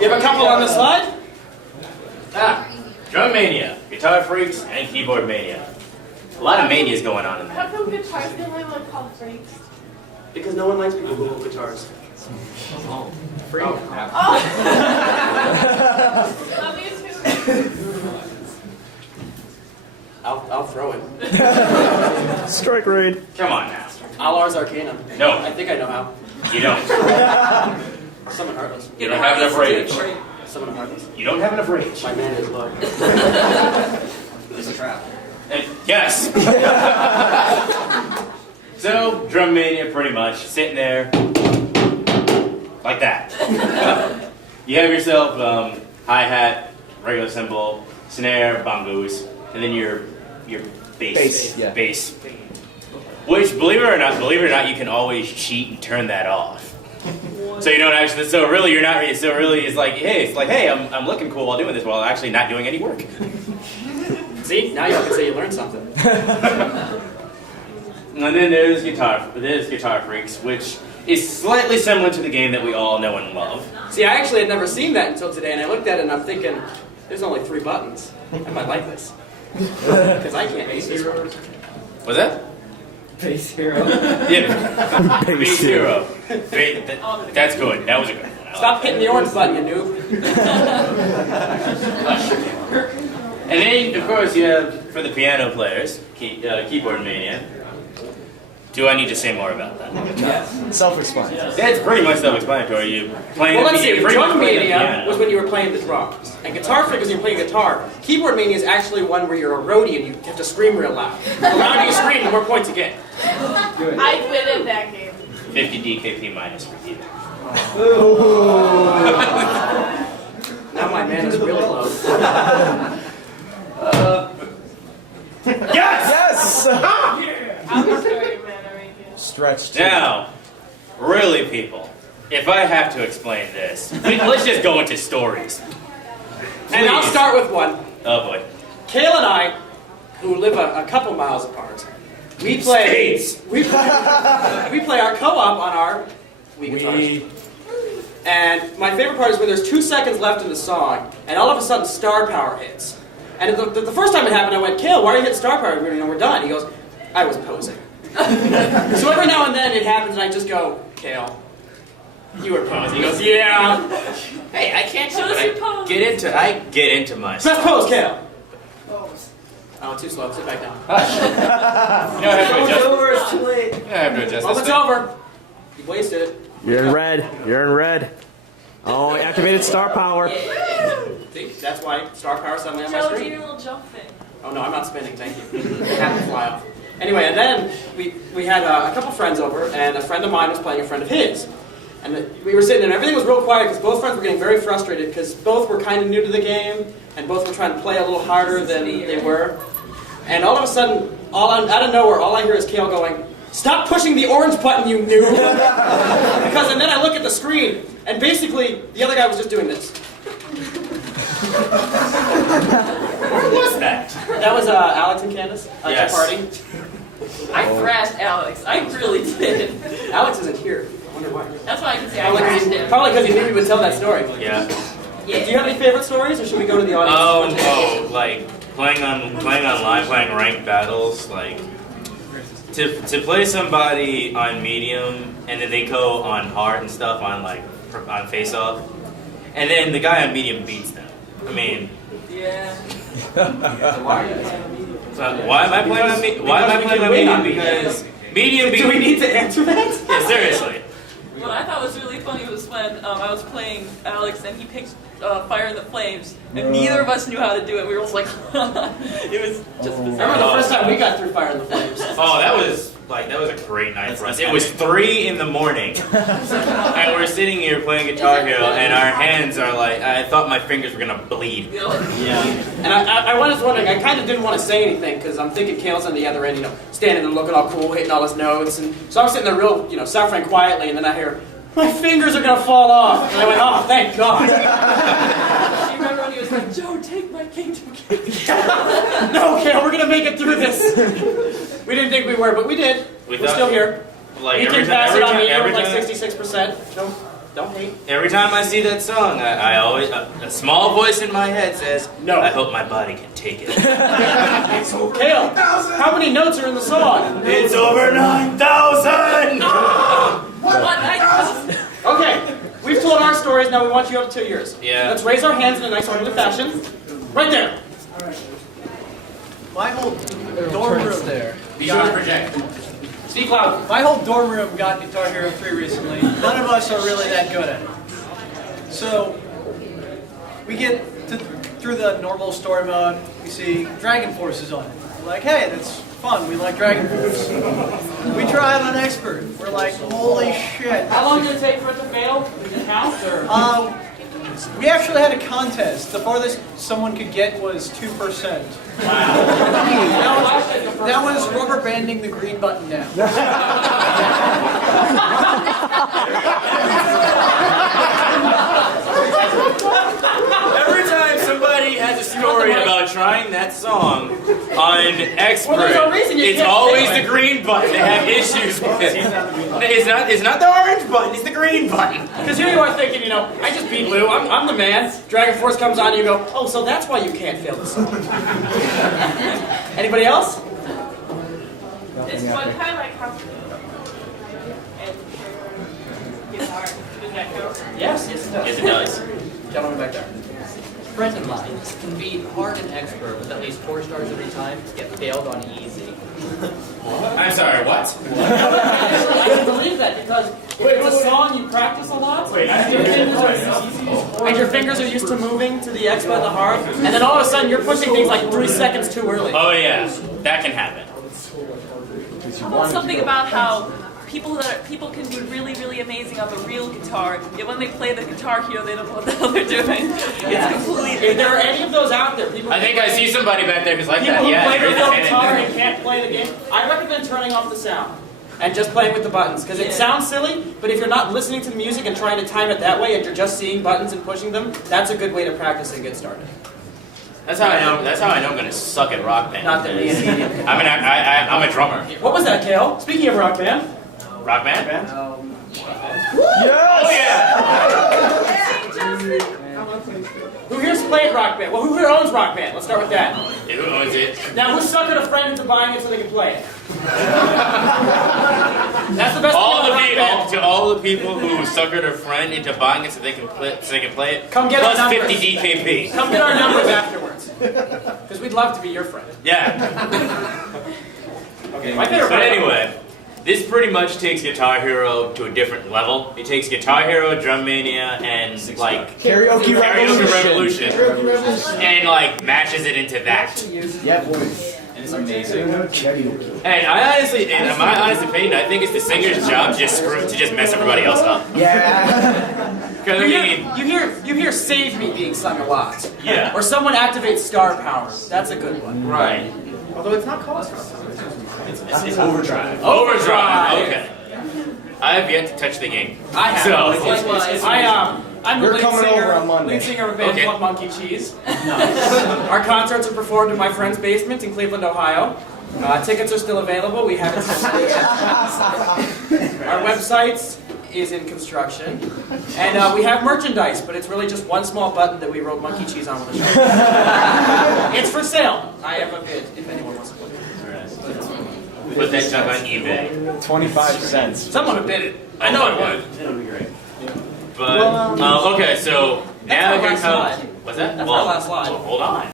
You have a couple on the slide? Drum mania, guitar freaks, and keyboard mania. A lot of manias going on in there. How come guitars get like called freaks? Because no one likes people who hold guitars. Freak. Oh. Love you too. I'll throw it. Strike raid. Come on now. Ars Arcanum. No. I think I know how. You don't. Summon Heartless. You don't have enough rage. Summon Heartless. You don't have enough rage. My mana is low. It's a trap. Yes. So, drum mania pretty much. Sitting there. Like that. You have yourself hi-hat, regular cymbal, snare, bongos, and then your bass. Bass. Which, believe it or not, you can always cheat and turn that off. So you don't actually. So really, you're not. So really, it's like, hey, I'm looking cool while doing this, while actually not doing any work. See, now you can say you learned something. And then there's Guitar Freaks, which is slightly similar to the game that we all know and love. See, I actually had never seen that until today, and I looked at it and I'm thinking, there's only 3 buttons. I might like this. Because I can't use this one. Was that? Base hero. Yeah. Base hero. That's good. That was a good one. Stop hitting the orange button, you noob. And then, of course, you have, for the piano players, Keyboard Mania. Do I need to say more about that? Yeah. Self-explanatory. That's pretty much self-explanatory. You playing. Well, let's see. pretty much Drum playing the Mania piano. was when you were playing the drums. And Guitar Freak was when you were playing guitar. Keyboard Mania is actually one where you're a roadie and you have to scream real loud. The louder you scream, the more points you get. I win in that game. 50 DKP minus for you. Now my man is really low. Yes! I'm a story man right here. Stretched. Now, really, people, if I have to explain this, let's just go into stories. And I'll Please. start with one. Oh boy. Kale and I, who live a couple miles apart, we play our co-op on our Wii guitars. And my favorite part is when there's 2 seconds left in the song, and all of a sudden star power hits. And the first time it happened, I went, Kale, why are you hitting star power? We're done. He goes, I was posing. So every now and then it happens, and I just go, Kale, you were posing. He goes, yeah. Hey, I can't Show us your pose. I get into my Best pose, Kale. Oh, too slow. Sit back down. You know, I have to adjust. It's too late. I have to adjust Moment's this. over. You wasted it. You're in red. You're in red. Oh, I activated star power. See, that's why star power suddenly on my Joe, do screen. your little jump thing. Oh no, I'm not spinning, thank you. It happened to fly off. Anyway, and then we had a couple friends over, and a friend of mine was playing a friend of his. And we were sitting there, and everything was real quiet because both friends were getting very frustrated because both were kind of new to the game, and both were trying to play a little harder than they were. And all of a sudden, out of nowhere, all I hear is Kale going, "Stop pushing the orange button, you noob!" And then I look at the screen, and basically, the other guy was just doing this. What was that? That was Alex and Candace at Yes. the party. I thrashed Alex. I really did. Alex isn't here. I wonder why. That's why I can say I thrashed him. Probably because he knew you would tell that story. Yeah. Do you have any favorite stories, or should we go to the audience? Oh no, like playing online, playing ranked battles, like to play somebody on medium and then they go on hard and stuff on face off, and then the guy on medium beats them. I mean, Yeah. Why? why am I playing on medium? Why am I playing on medium? Because medium. Do we need to answer that? Yeah, seriously. What I thought was really funny was when I was playing Alex and he picked Fire in the Flames, and neither of us knew how to do it. We were just like, it was just I bizarre. remember the first time we got through Fire in the Flames. Oh, that was a great night for us. It was 3 in the morning, and we're sitting here playing Guitar Hero, and our hands are like, I thought my fingers were gonna bleed. Yeah. And I was wondering, I kind of didn't want to say anything because I'm thinking Kale's on the other end, standing there looking all cool, hitting all his notes, and so I'm sitting there real, suffering quietly, and then I hear, my fingers are gonna fall off, and I went, oh, thank God. You remember when he was like, Joe, take my kingdom cake? No, Kale, we're gonna make it through this. We didn't think we were, but we did. We're still here. Like You every can pass it on me. You're every like time- 66%. No, Don't hate. Every time I see that song, I always a small voice in my head says, No. I hope my body can take it. It's Kale, how many notes are in the song? It's over 9,000! What? Okay, we've told our stories, now we want you up to yours. Yeah. Let's raise our hands in a nice orderly fashion. Right there. My whole dorm room there. Be sure to project. Speak loud. My whole dorm room got Guitar Hero 3 recently. None of us are really that good at it. So, we get through the normal story mode, we see Dragon Force is on it. We're like, hey, that's fun, we like Dragon Force. We drive an expert. We're like, holy shit. How long did it take for it to fail? Did it count, or? We actually had a contest. The farthest someone could get was 2%. That was rubber banding the green button down. Every time somebody has a story about trying that song on Expert, Well, there's no reason you it's can't always do it. the green button they have issues with. It's not the orange button, it's the green button. Because here you are thinking, you know, I just beat Lou, I'm the man. Dragon Force comes on and you go, oh, so that's why you can't fail the song. Anybody else? It's fun, kind of like how and guitar. Does that go? Yes, yes it does. Yes, it does. Gentleman back there. Friend of mine can be hard and expert with at least 4 stars every time, get failed on easy. I'm sorry, what? I can believe that because if it's a song you practice a lot, and your fingers are used to moving to the X button, the hard, and then all of a sudden you're pushing things like 3 seconds too early. Oh yeah, that can happen. How about something about how people can be really, really amazing on the real guitar, yet when they play the Guitar Hero, they don't know what the hell they're doing. It's completely. If there are any of those out there, people I think I see somebody back there who's like people that. who Yeah, play the raise real his guitar hand. and can't play the game, I recommend turning off the sound and just playing with the buttons because it sounds silly, but if you're not listening to the music and trying to time it that way and you're just seeing buttons and pushing them, that's a good way to practice and get started. That's how I know. That's how I know I'm gonna suck at rock band. Not that we I'm a drummer. What was that, Kale? Speaking of rock band. Rock band? Yes! Oh yeah! Who here's played Rock Band? Well, who here owns Rock Band? Let's start with that. Who owns it? Now, who suckered a friend into buying it so they can play it? That's the best All thing the about Rock people, Band. to all the people who suckered a friend into buying it so they can play it. Come get our plus numbers. 50 DKP. Come get our numbers afterwards. Because we'd love to be your friend. Yeah. Okay, my favorite But part. anyway, this pretty much takes Guitar Hero to a different level. It takes Guitar Hero, Drum Mania, and like Karaoke Revolution, and like mashes it into that. Yeah, boys. And it's amazing. And I honestly, in my honest opinion, I think it's the singer's job to just mess everybody else up. Yeah. Because I mean, You hear "Save Me" being sung a lot. yeah, Or someone activates star power. That's a good one. right. Although it's not called star power. It's Overdrive. Overdrive. Okay. I have yet to touch the game. I have. So, I'm the You're lead coming singer, over on Monday. lead singer of a band Okay. called Monkey Cheese. Our concerts are performed in my friend's basement in Cleveland, Ohio. Tickets are still available. We haven't. Our website is in construction, and we have merchandise, but it's really just one small button that we wrote Monkey Cheese on with a sharpie. It's for sale. I have a bid if anyone wants to look. put that junk on eBay. 25 cents. Someone would bid it. I know it would. That would be great. But okay, so now our here last comes. slide. What's that? That's our last slide. Well, hold on.